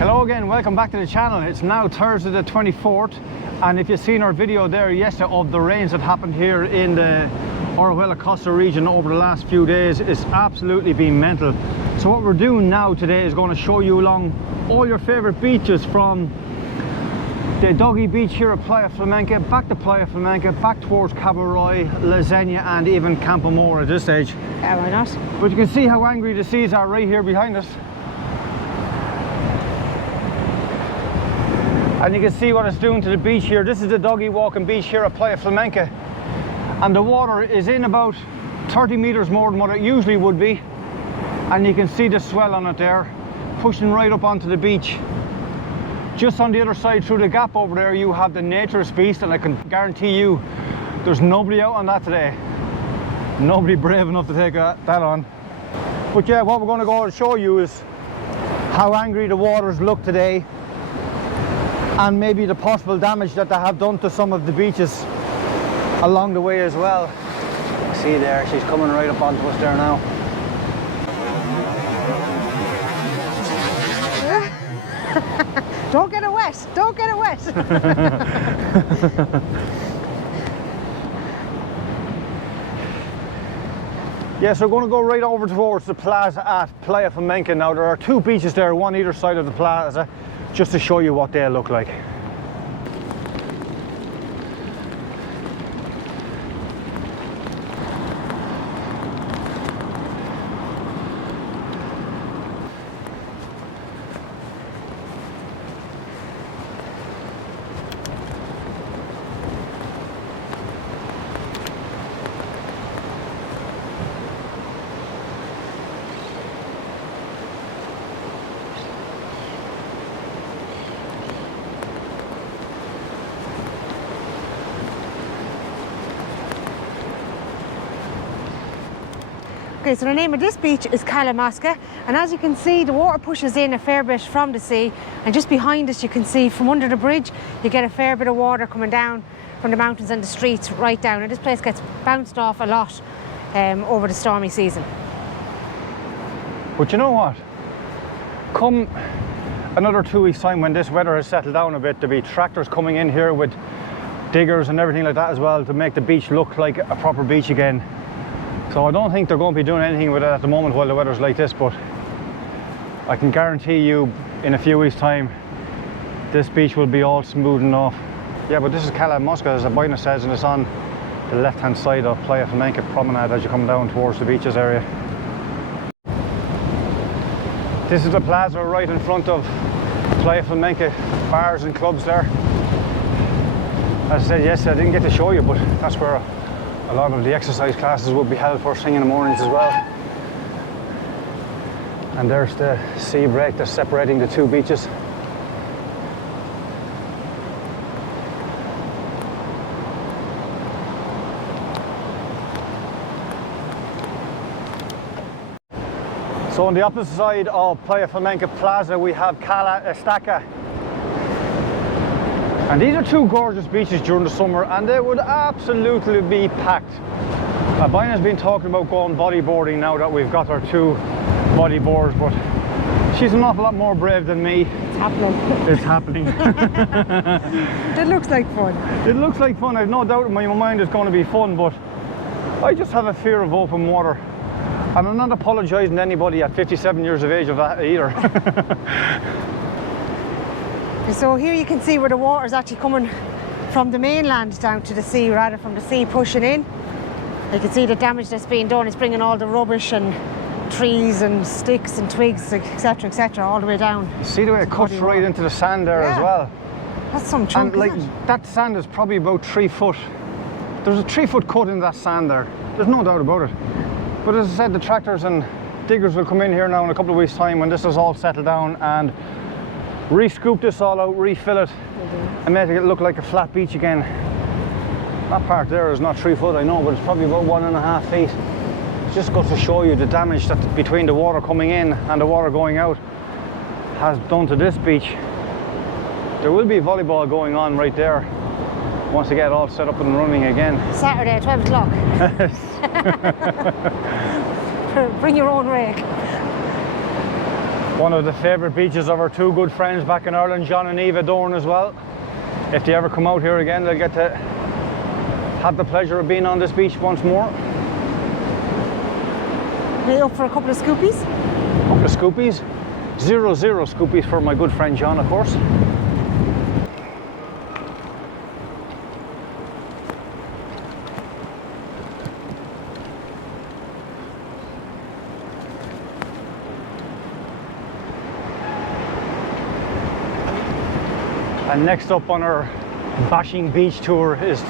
Hello again, welcome back to the channel. It's now Thursday the 24th, and if you've seen our video there yesterday of the rains that happened here in the Orihuela Costa region over the last few days, it's absolutely been mental. So what we're doing now today is going to show you along all your favorite beaches, from the Doggy Beach here at Playa Flamenca, back to Playa Flamenca, back towards Cabo Roig, Zenia and even Campo Mor at this stage. Yeah, why not? But you can see how angry the seas are right here behind us. And you can see what it's doing to the beach here. This is the doggy walking beach here at Playa Flamenca. And the water is in about 30 meters more than what it usually would be. And you can see the swell on it there, pushing right up onto the beach. Just on the other side through the gap over there, you have the Nature's Beast, and I can guarantee you there's nobody out on that today. Nobody brave enough to take that on. But yeah, what we're going to go and show you is how angry the waters look today, and maybe the possible damage that they have done to some of the beaches along the way as well. See there, she's coming right up onto us there now. Don't get it wet, don't get it wet. Yeah, so we're going to go right over towards the plaza at Playa Flamenca now. There are two beaches there, one either side of the plaza, just to show you what they look like. Okay, so the name of this beach is Kalamazoo, and as you can see, the water pushes in a fair bit from the sea, and just behind us you can see from under the bridge you get a fair bit of water coming down from the mountains and the streets right down, and this place gets bounced off a lot over the stormy season. But you know what? Come another 2 weeks time, when this weather has settled down a bit, there'll be tractors coming in here with diggers and everything like that as well to make the beach look like a proper beach again. So I don't think they're going to be doing anything with it at the moment while the weather's like this, but I can guarantee you in a few weeks time this beach will be all smoothened off. Yeah, but this is Kalamazoo, as the business says, and it's on the left hand side of Playa Flamenca promenade as you come down towards the beaches area. This is the plaza right in front of Playa Flamenca, bars and clubs there. As I said yesterday, I didn't get to show you, but that's where a lot of the exercise classes will be held first thing in the mornings as well. And there's the sea break that's separating the two beaches. So on the opposite side of Playa Flamenca Plaza we have Carla Estaka. And these are two gorgeous beaches during the summer, and they would absolutely be packed. Bina's been talking about going bodyboarding now that we've got our two bodyboards, but she's an awful lot more brave than me. It's happening. It's happening. It looks like fun. It looks like fun. I've no doubt in my mind it's going to be fun, but I just have a fear of open water. And I'm not apologising to anybody at 57 years of age of that either. So here you can see where the water is actually coming from the mainland down to the sea, rather from the sea pushing in. You can see the damage that's being done. It's bringing all the rubbish and trees and sticks and twigs, etc., all the way down. See the way it cuts right into the sand there as well. That's some chunk, and isn't it? That sand is probably about 3 foot. There's a 3 foot cut in that sand there. There's no doubt about it. But as I said, the tractors and diggers will come in here now in a couple of weeks' time when this is all settled down and re-scoop this all out, refill it, and make it look like a flat beach again. That part there is not 3 foot, I know, but it's probably about 1.5 feet. It just goes to show you the damage that between the water coming in and the water going out has done to this beach. There will be volleyball going on right there once they get it all set up and running again. Saturday at 12 o'clock. Bring your own rake. One of the favourite beaches of our two good friends back in Ireland, John and Eva Dorn as well. If they ever come out here again, they'll get to have the pleasure of being on this beach once more. Are you up for a couple of scoopies? A couple of scoopies. 0 scoopies for my good friend John, of course. And next up on our bashing beach tour is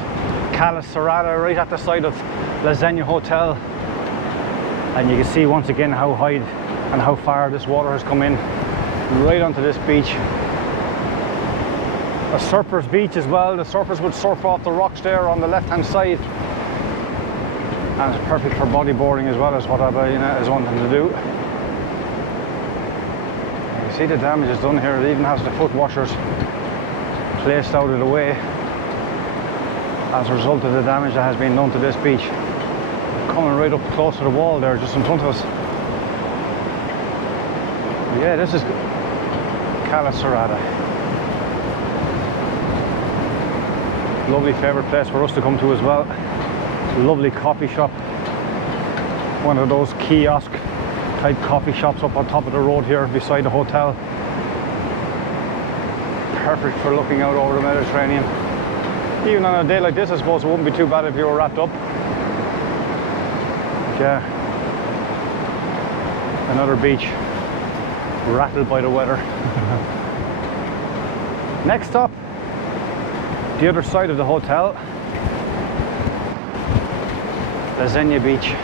Calla Serata, right at the side of La Zenia Hotel. And you can see once again how high and how far this water has come in, right onto this beach. A surfer's beach as well. The surfers would surf off the rocks there on the left hand side. And it's perfect for bodyboarding as well as whatever is wanting to do. You can see the damage is done here. It even has the foot washers placed out of the way as a result of the damage that has been done to this beach. Coming right up close to the wall there, just in front of us. Yeah, this is Calla Serata. Lovely favourite place for us to come to as well. Lovely coffee shop. One of those kiosk type coffee shops up on top of the road here beside the hotel. Perfect for looking out over the Mediterranean. Even on a day like this, I suppose it wouldn't be too bad if you were wrapped up. Yeah, another beach rattled by the weather. Next up, the other side of the hotel, La Zenia Beach.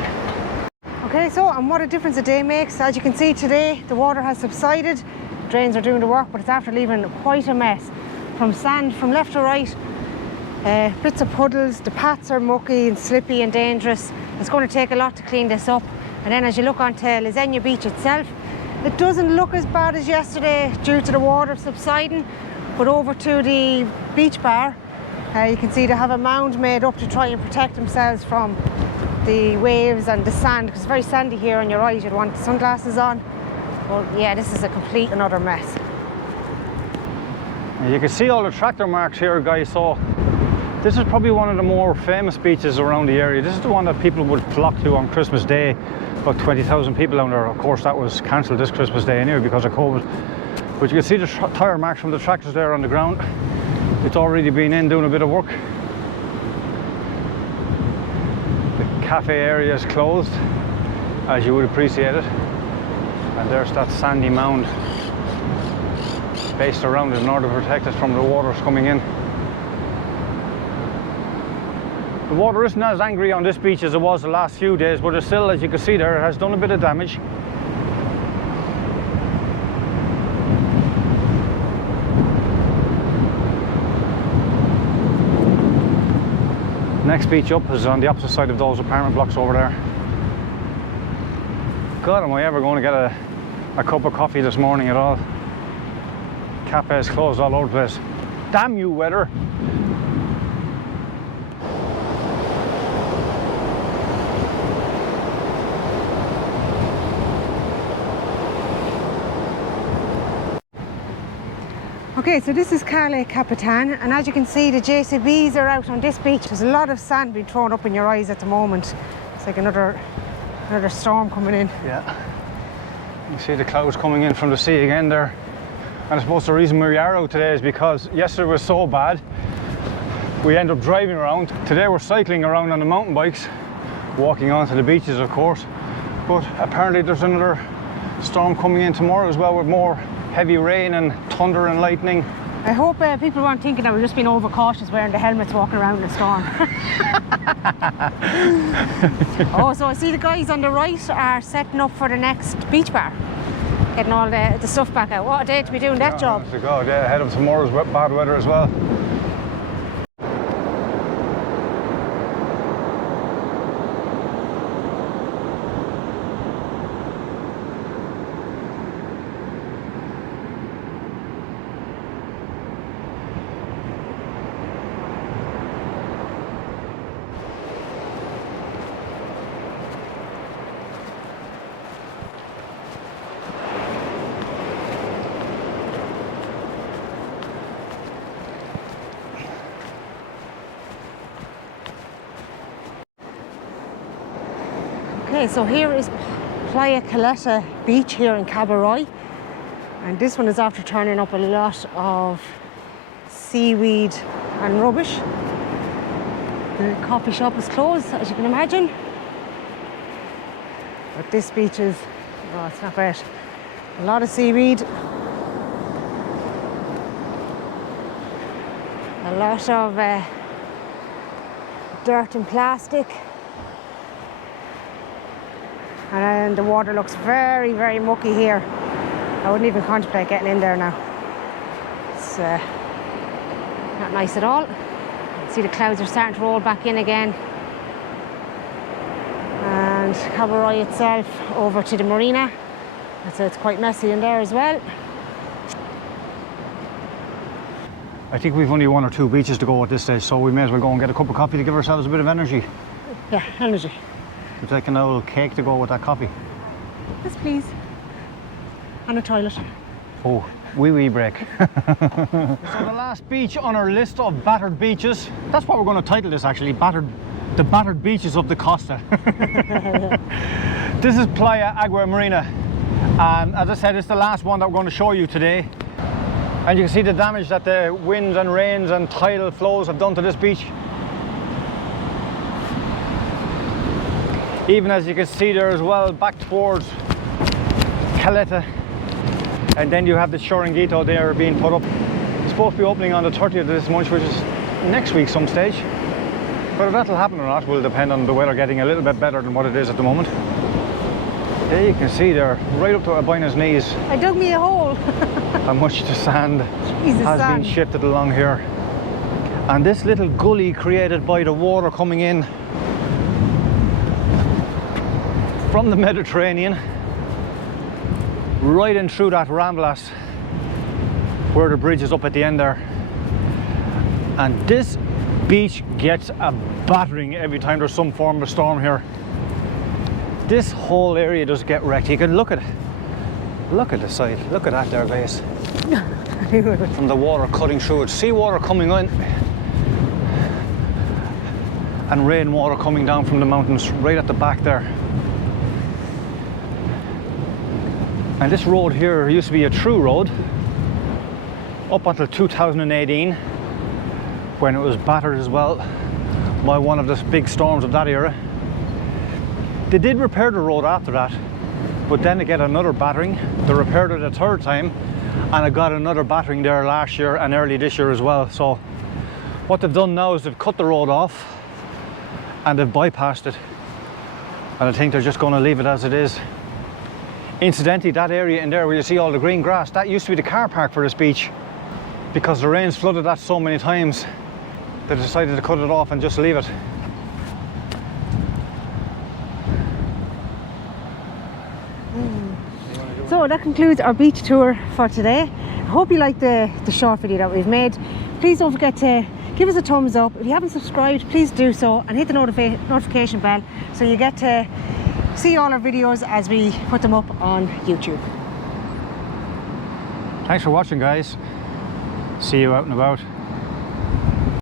Okay, so and what a difference a day makes. As you can see today, the water has subsided. Drains are doing the work, but it's after leaving quite a mess. From sand from left to right, bits of puddles, the paths are mucky and slippy and dangerous. It's going to take a lot to clean this up. And then as you look onto La Zenia Beach itself, it doesn't look as bad as yesterday due to the water subsiding. But over to the beach bar, you can see they have a mound made up to try and protect themselves from the waves and the sand, because it's very sandy here on your right. You'd want sunglasses on. But yeah, this is a complete another mess. You can see all the tractor marks here, guys, so this is probably one of the more famous beaches around the area. This is the one that people would flock to on Christmas Day. About 20,000 people down there. Of course, that was cancelled this Christmas Day anyway because of COVID. But you can see the tyre marks from the tractors there on the ground. It's already been in doing a bit of work. The cafe area is closed, as you would appreciate it. And there's that sandy mound based around it in order to protect us from the waters coming in. The water isn't as angry on this beach as it was the last few days, but it's still, as you can see there, it has done a bit of damage. Next beach up is on the opposite side of those apartment blocks over there. God, am I ever going to get a cup of coffee this morning at all? Cafes closed all over the place. Damn you, weather! Okay, so this is Calla Capitan, and as you can see, the JCBs are out on this beach. There's a lot of sand being thrown up in your eyes at the moment. It's like another storm coming in. Yeah. You see the clouds coming in from the sea again there. And I suppose the reason we are out today is because yesterday was so bad, we end up driving around. Today we're cycling around on the mountain bikes, walking onto the beaches, of course. But apparently there's another storm coming in tomorrow as well, with more heavy rain and thunder and lightning. I hope people weren't thinking that we're just being overcautious wearing the helmets walking around in the storm. Oh, so I see the guys on the right are setting up for the next beach bar, getting all the stuff back out. What a day to be doing that job. To go, yeah, ahead of tomorrow's bad weather as well. Okay, so here is Playa Coletta beach here in Cabo Roig, and this one is after turning up a lot of seaweed and rubbish. The coffee shop is closed, as you can imagine, but this beach is, oh, it's not great. A lot of seaweed, a lot of dirt and plastic, and the water looks very, very mucky here. I wouldn't even contemplate getting in there now. It's not nice at all. See, the clouds are starting to roll back in again. And Cabo Roig itself over to the Marina. So it's quite messy in there as well. I think we've only 1 or 2 beaches to go at this stage, so we may as well go and get a cup of coffee to give ourselves a bit of energy. Yeah, energy. We're taking a little cake to go with that coffee. Yes, please. And a toilet. Oh, wee break. So the last beach on our list of battered beaches, that's what we're going to title this actually, the battered beaches of the Costa. This is Playa Marina, and as I said, it's the last one that we're going to show you today. And you can see the damage that the winds and rains and tidal flows have done to this beach. Even as you can see there as well, back towards Coletta. And then you have the Chiringuito there being put up. It's supposed to be opening on the 30th of this month, which is next week some stage. But if that'll happen or not will depend on the weather getting a little bit better than what it is at the moment. There you can see there, right up to Albina's knees. I dug me a hole. How much the sand has been shifted along here. And this little gully created by the water coming in from the Mediterranean right in through that Ramblas where the bridge is up at the end there. And this beach gets a battering every time there's some form of a storm here. This whole area does get wrecked. You can look at it. Look at the side. Look at that there, guys. From the water cutting through it. Seawater coming in and rainwater coming down from the mountains right at the back there. And this road here used to be a through road up until 2018 when it was battered as well by one of the big storms of that era. They did repair the road after that, but then they get another battering. They repaired it a 3rd time and it got another battering there last year and early this year as well. So what they've done now is they've cut the road off and they've bypassed it, and I think they're just going to leave it as it is. Incidentally, that area in there where you see all the green grass, that used to be the car park for this beach. Because the rains flooded that so many times, they decided to cut it off and just leave it. So that concludes our beach tour for today. I hope you liked the short video that we've made. Please don't forget to give us a thumbs up. If you haven't subscribed, please do so, and hit the notification bell so you get to see all our videos as we put them up on YouTube. Thanks for watching, guys. See you out and about.